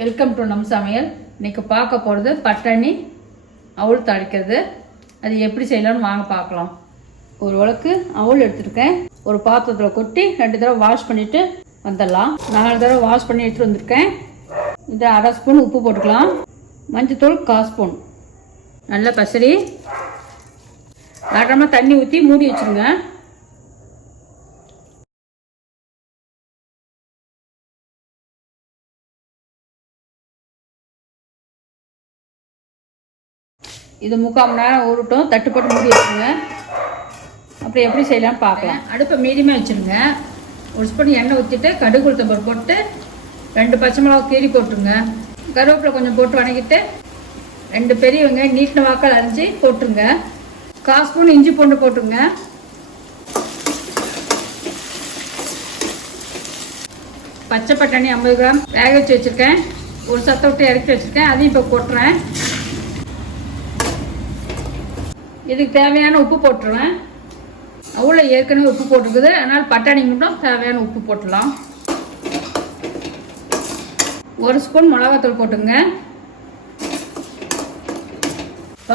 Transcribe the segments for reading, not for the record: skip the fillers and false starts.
Welcome to நம் சமையல். இன்றைக்கி பார்க்க போகிறது பட்டாணி அவல் தாளிக்கிறது. அது எப்படி செய்யலாம்னு வாங்க பார்க்கலாம். ஒரு உலக்கு அவல் எடுத்துருக்கேன். ஒரு பாத்திரத்தில் கொட்டி 2 தடவை வாஷ் பண்ணிவிட்டு வந்துடலாம். 4 தடவை வாஷ் பண்ணி எடுத்துகிட்டு வந்திருக்கேன். இது 1/2 ஸ்பூன் உப்பு போட்டுக்கலாம். மஞ்சத்தூள் 1/4 ஸ்பூன். நல்லா பசரி தாராளமாக தண்ணி ஊற்றி மூடி வச்சுருங்க. இது 3/4 மணி நேரம் ஊறட்டும். தட்டு போட்டு மூடி வச்சுருங்க. அப்புறம் எப்படி செய்யலாம்னு பார்க்கலாம். அடுப்பை மீடியமாக வச்சுருங்க. 1 ஸ்பூன் எண்ணெய் ஊற்றிட்டு கடுகு உளுத்தம்பருப்பு போட்டு 2 பச்சை மிளகா கீரி போட்டுருங்க. கருவேப்பிலை கொஞ்சம் போட்டு வணக்கிட்டு 2 பெரிய வெங்காயம் நீட்டின வாக்கால் அரைஞ்சி போட்டுருங்க. 1/4 ஸ்பூன் இஞ்சி பூண்டு போட்டுருங்க. பச்சை பட்டாணி 50 கிராம் வேக வச்சு வச்சுருக்கேன். ஒரு சத்தை விட்டு இறக்கி வச்சுருக்கேன். அதையும் இப்போ போட்டுறேன். இதுக்கு தேவையான உப்பு போட்டுருவேன். அவ்வளோ ஏற்கனவே உப்பு போட்டுருக்குது. அதனால் பட்டாணி மட்டும் தேவையான உப்பு போட்டுடலாம். 1 ஸ்பூன் மிளகாத்தூள் போட்டுங்க.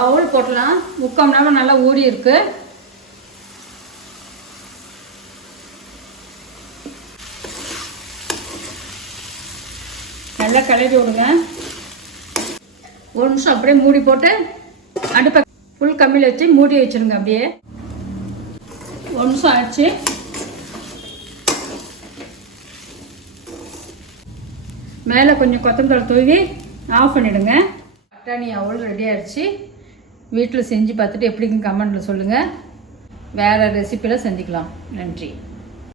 அவல் போட்டலாம். 3/4 மணி நேரம் நல்லா ஊறி இருக்கு. நல்லா கிளறி விடுங்க. 1 நிமிஷம் அப்படியே மூடி போட்டு அடுப்பை ஃபுல் கம்மியில் வச்சு மூடி வச்சுருங்க. அப்படியே 1 நிமிஷம் ஆச்சு. மேலே கொஞ்சம் கொத்தமல்லி தூவி ஆஃப் பண்ணிவிடுங்க. பட்டாணி அவல் ரெடி ஆகிடுச்சு. வீட்டில் செஞ்சு பார்த்துட்டு எப்படிங்க கமெண்ட்டில் சொல்லுங்கள். வேறு ரெசிப்பியில் செஞ்சுக்கலாம். நன்றி.